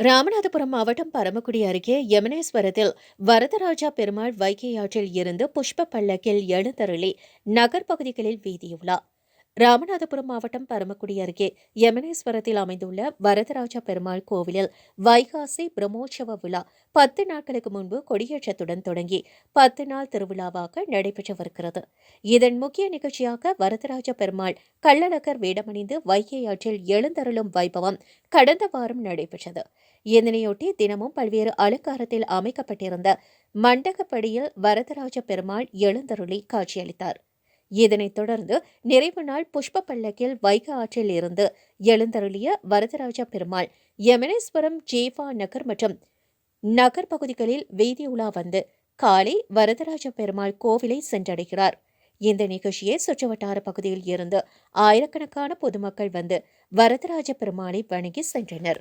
ராமநாதபுரம் மாவட்டம் பரமக்குடி அருகே யமுனேஸ்வரத்தில் வரதராஜா பெருமாள் வைகை ஆற்றில் இருந்து புஷ்ப பல்லக்கில் எழுந்தருளி நகர் பகுதிகளில் வீதியுலா. ராமநாதபுரம் மாவட்டம் பரமக்குடி அருகே யமுனேஸ்வரத்தில் அமைந்துள்ள வரதராஜா பெருமாள் கோவிலில் வைகாசி பிரம்மோற்சவ விழா 10 நாட்களுக்கு முன்பு கொடியேற்றத்துடன் தொடங்கி 10 நாள் திருவிழாவாக நடைபெற்று வருகிறது. இதன் முக்கிய நிகழ்ச்சியாக வரதராஜ பெருமாள் கள்ளழகர் வேடமணிந்து வைகை ஆற்றில் எழுந்தருளும் வைபவம் கடந்த வாரம் நடைபெற்றது. இதனையொட்டி தினமும் பல்வேறு அலங்காரத்தில் அமைக்கப்பட்டிருந்த மண்டகப்படியில் வரதராஜ பெருமாள் எழுந்தருளி காட்சியளித்தார். இதனைத் தொடர்ந்து நிறைவு நாள் புஷ்ப பல்லக்கில் வைகை ஆற்றில் இருந்து எழுந்தருளிய வரதராஜ பெருமாள் யமுனேஸ்வரம் ஜேவா நகர் மற்றும் நகர் பகுதிகளில் வீதியுலா வந்து காலை வரதராஜ பெருமாள் கோவிலை சென்றடைகிறார். இந்த நிகழ்ச்சியை சுற்றுவட்டார பகுதியில் இருந்து ஆயிரக்கணக்கான பொதுமக்கள் வந்து வரதராஜ பெருமாளை வணங்கி சென்றனர்.